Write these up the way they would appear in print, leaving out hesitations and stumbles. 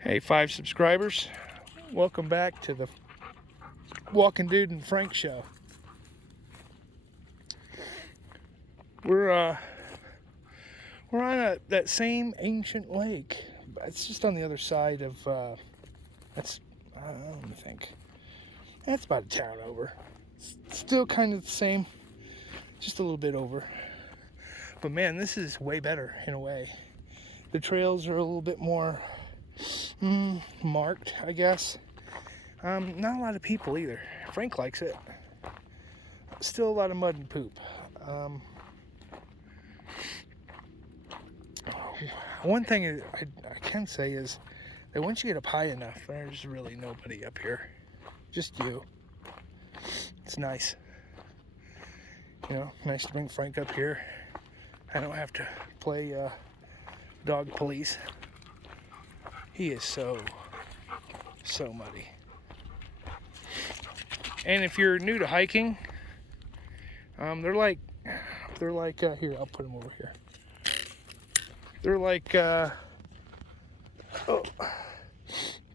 Hey, 5 subscribers. Welcome back to the Walking Dude and Frank show. We're on that same ancient lake. It's just on the other side of let me think. That's about a town over. It's still kind of the same, just a little bit over. But man, this is way better in a way. The trails are a little bit more marked, I guess. Not a lot of people either. Frank likes it. Still a lot of mud and poop. One thing I can say is that once you get up high enough, there's really nobody up here. Just you. It's nice. You know, nice to bring Frank up here. I don't have to play dog police. He is so muddy. And if you're new to hiking, they're like here, I'll put them over here. They're like they're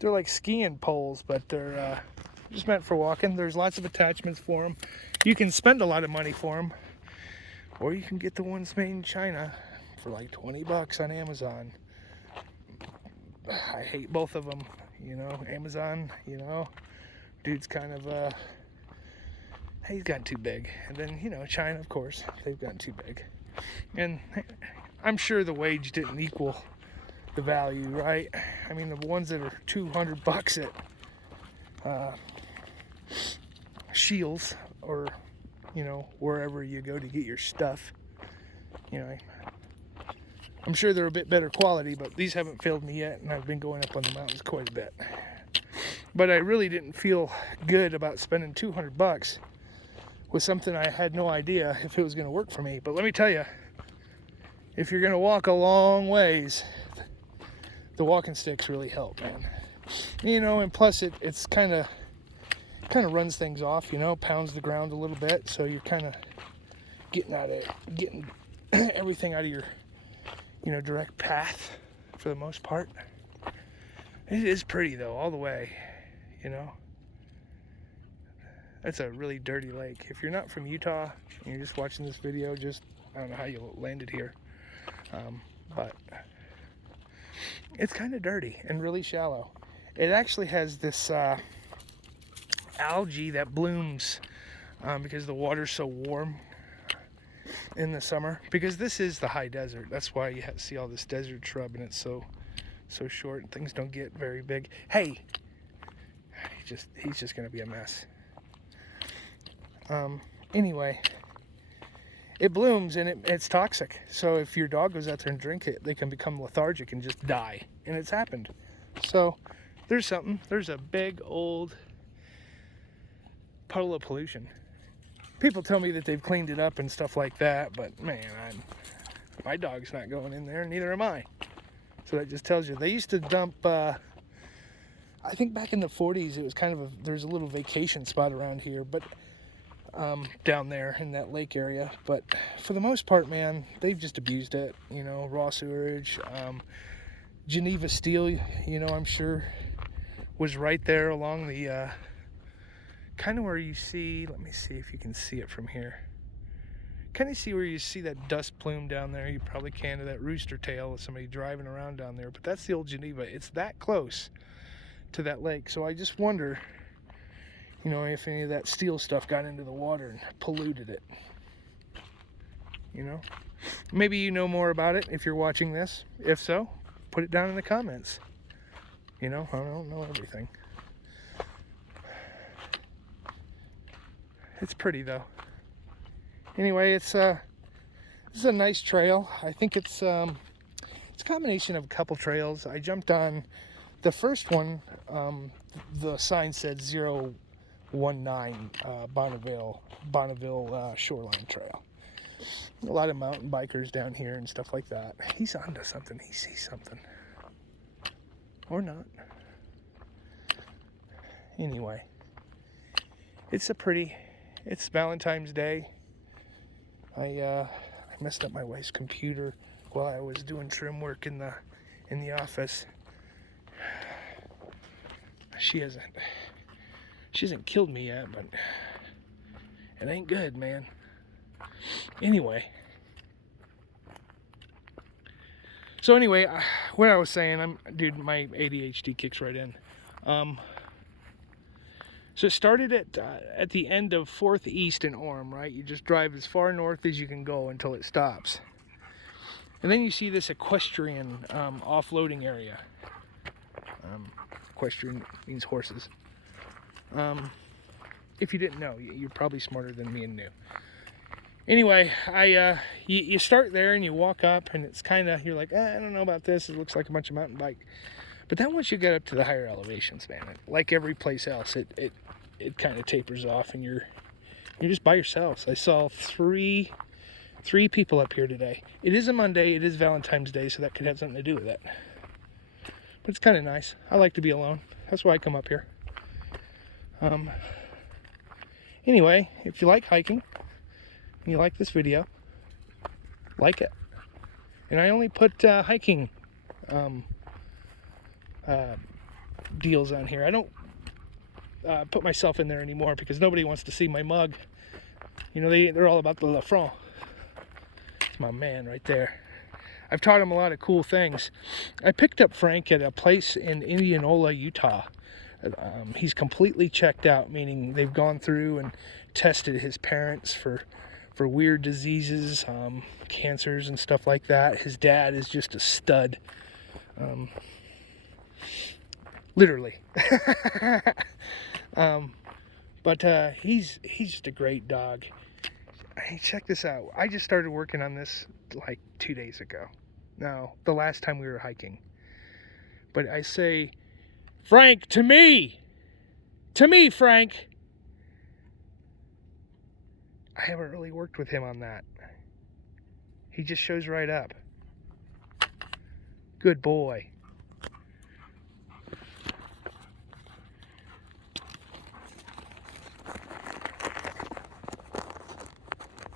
like skiing poles, but they're just meant for walking. There's lots of attachments for them. You can spend a lot of money for them, or you can get the ones made in China for like $20 on Amazon. I hate both of them, you know. Amazon, you know, dude's kind of he's gotten too big. And then, you know, China, of course, they've gotten too big. And I'm sure the wage didn't equal the value, right? I mean, the ones that are $200 at Shields, or, you know, wherever you go to get your stuff, you know, I'm sure they're a bit better quality, but these haven't failed me yet, and I've been going up on the mountains quite a bit. But I really didn't feel good about spending $200 with something I had no idea if it was going to work for me. But let me tell you, if you're going to walk a long ways, the walking sticks really help, man. You know, and plus it's kind of runs things off, you know, pounds the ground a little bit, so you're kind of getting everything out of your, you know, direct path for the most part. It is pretty though, all the way, you know. That's a really dirty lake. If you're not from Utah and you're just watching this video, I don't know how you landed here, but it's kind of dirty and really shallow. It actually has this algae that blooms because the water's so warm in the summer, because this is the high desert. That's why you see all this desert shrub, and it's so short and things don't get very big. Hey, he's just gonna be a mess. Anyway, it blooms and it's toxic, so if your dog goes out there and drink it, they can become lethargic and just die, and it's happened. So there's a big old puddle of pollution. People tell me that they've cleaned it up and stuff like that, but man, my dog's not going in there, neither am I. So that just tells you. They used to dump, I think back in the 40s, it was kind of there's a little vacation spot around here, but down there in that lake area. But for the most part, man, they've just abused it, you know, raw sewage. Geneva Steel, you know, I'm sure was right there along the kind of where you see, let me see if you can see it from here. Kind of see where you see that dust plume down there. You probably can, to that rooster tail of somebody driving around down there. But that's the old Geneva. It's that close to that lake. So I just wonder, you know, if any of that steel stuff got into the water and polluted it. You know? Maybe you know more about it if you're watching this. If so, put it down in the comments. You know, I don't know everything. It's pretty though. Anyway, this is a nice trail. I think it's a combination of a couple trails. I jumped on the first one. The sign said 019 Bonneville Shoreline Trail. A lot of mountain bikers down here and stuff like that. He's onto something. He sees something, or not. Anyway, it's Valentine's Day. I messed up my wife's computer while I was doing trim work in the office. she hasn't killed me yet, but it ain't good, man. Anyway. So anyway, what I was saying, dude, my ADHD kicks right in. So it started at the end of 4th East in Orem, right? You just drive as far north as you can go until it stops. And then you see this equestrian offloading area. Equestrian means horses. If you didn't know, you're probably smarter than me and knew. Anyway, you start there and you walk up, and it's kind of, you're like, I don't know about this. It looks like a bunch of mountain bike. But then once you get up to the higher elevations, man, like every place else, it kind of tapers off, and you're just by yourselves. I saw three people up here today. It is a Monday. It is Valentine's Day, so that could have something to do with it. But it's kind of nice. I like to be alone. That's why I come up here. Anyway, if you like hiking and you like this video, like it. And I only put hiking deals on here. I don't put myself in there anymore because nobody wants to see my mug. You know, they're all about the LaFrance. It's my man right there. I've taught him a lot of cool things. I picked up Frank at a place in Indianola, Utah. He's completely checked out, meaning they've gone through and tested his parents for weird diseases, cancers and stuff like that. His dad is just a stud. Literally. But he's just a great dog. Hey, check this out. I just started working on this like 2 days ago. Now, the last time we were hiking. But I say, Frank, to me, Frank. I haven't really worked with him on that. He just shows right up. Good boy.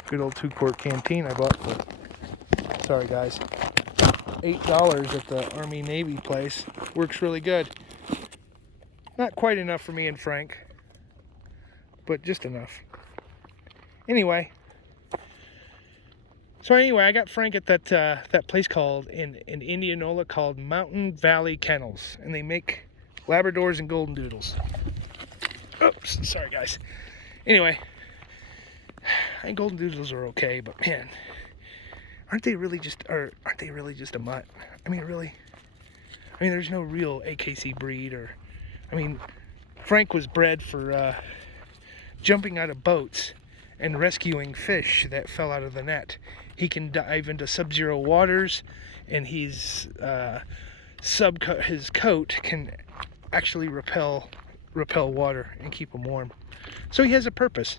Good old 2-quart canteen I bought for, sorry guys, $8 at the Army Navy place. Works really good. Not quite enough for me and Frank, but just enough. Anyway, I got Frank at that place called in Indianola called Mountain Valley Kennels, and they make Labradors and Golden Doodles. Oops, sorry guys. Anyway, I think Golden Doodles are okay, but man, aren't they really just a mutt? I mean, really. I mean, there's no real AKC breed, or, I mean, Frank was bred for jumping out of boats and rescuing fish that fell out of the net. He can dive into sub-zero waters, and his coat can actually repel water and keep him warm. So he has a purpose.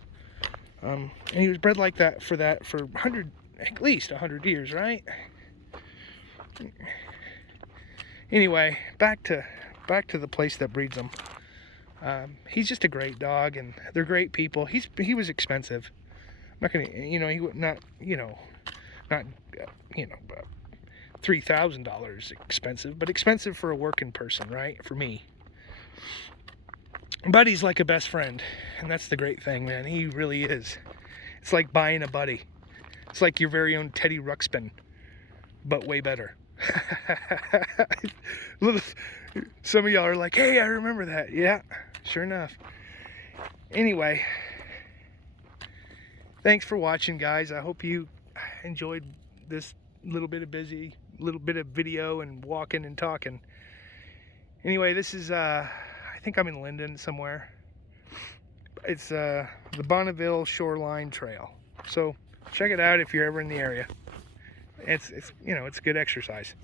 And he was bred like that for at least 100 years, right? Anyway, back to the place that breeds them. He's just a great dog, and they're great people. He was expensive. I'm not gonna, he would not $3,000 expensive, but expensive for a working person, right? For me. Buddy's like a best friend, and that's the great thing, man. He really is. It's like buying a buddy. It's like your very own Teddy Ruxpin, but way better. Some of y'all are like, hey, I remember that. Yeah, sure enough. Anyway, thanks for watching, guys. I hope you enjoyed this little bit of video and walking and talking. Anyway, this is I think I'm in Linden somewhere. It's the Bonneville Shoreline Trail. So check it out if you're ever in the area. It's good exercise.